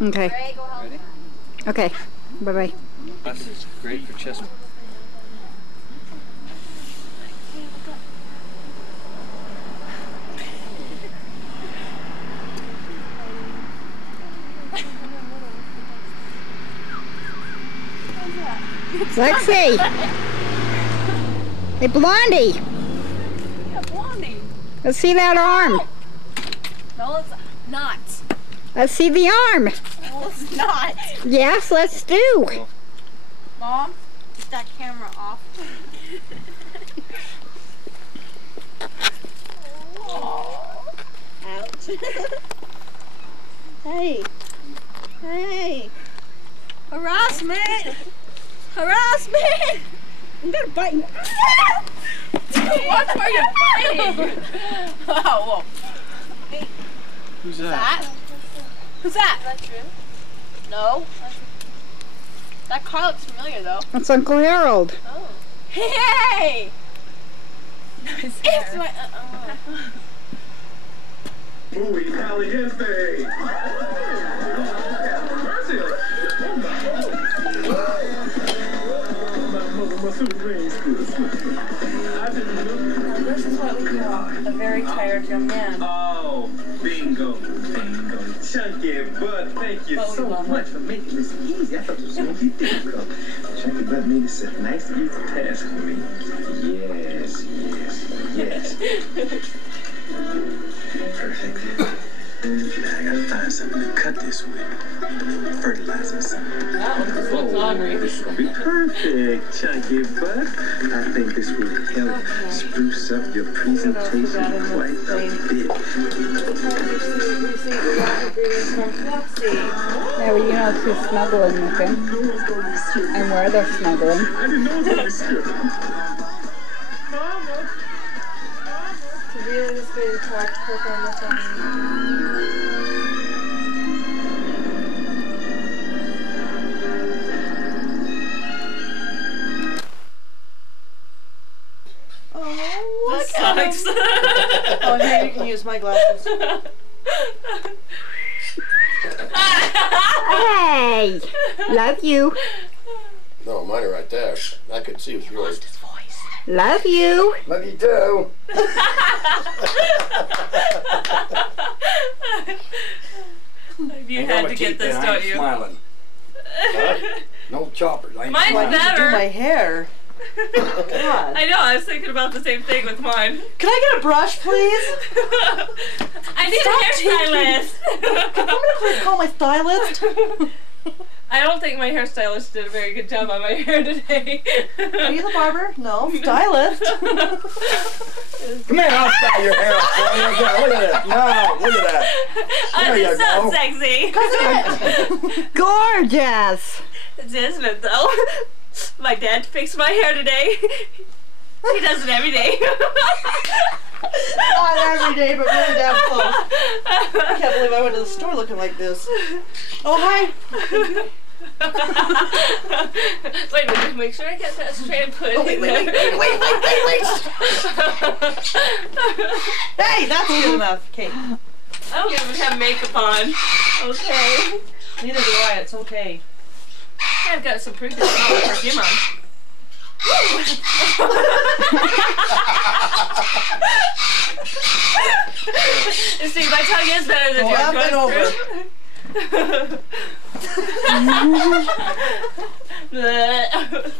Okay. Ray, go help. Ready? Okay. Bye-bye. This is great for chest. Lexi! Hey, Blondie! Yeah, Blondie. Let's see that arm. No, it's not. Let's see the arm. No, it's not. Yes, let's do. Mom, get that camera off. Ouch. Hey. Hey. Harassment. Harassment. I'm gonna bite you. What are you biting? Oh, whoa. Who's That? Who's that? Is that true? No. That car looks familiar though. That's Uncle Harold. Oh. Hey! Nice It's my. Muy caliente. This is what we call a very tired young man. Oh, bingo, bingo. Chunky butt, thank you But we so love much for making this easy. I thought this was going to be difficult. Chunky butt made this a nice, easy task for me. Yes, yes, yes. Perfect. Now I gotta find something to cut this with. Fertilizer or something. This one's hungry. This is gonna be perfect, Chunky butt. I think this will help spruce up your presentation quite a bit. Yeah, well, you know who's snuggling with him. And where they're snuggling. I didn't know it was gonna be stripped. To really just be to watch Coco on the phone. What Sucks. Oh, here you can use my glasses. Hey! Love you. No, mine are right there. I could see it was yours. Love you. Love you too. You had to get this, don't you? Smiling. No choppers. I ain't Mine's smiling. I need to do better. my hair. God. I know, I was thinking about the same thing with mine. Can I get a brush, please? I need Stop a hairstylist. Can somebody please call my stylist? I don't think my hairstylist did a very good job on my hair today. Are you the barber? No, stylist. Come here, I'll style your hair up for you. Look at that. No, look at that. I'm There you just so go. sexy. Gorgeous. It's isn't though. My dad fixed my hair today. He does it every day. Not every day, but really damn close. I can't believe I went to the store looking like this. Oh, hi. Wait a minute, make sure I get that strand put Oh, in wait. Hey, that's good enough. Okay. I don't even have makeup on. Okay. Neither do I. It's okay. I've got some pretty good smell perfume on. You see, my tongue is better than yours. Up and over. Bleh.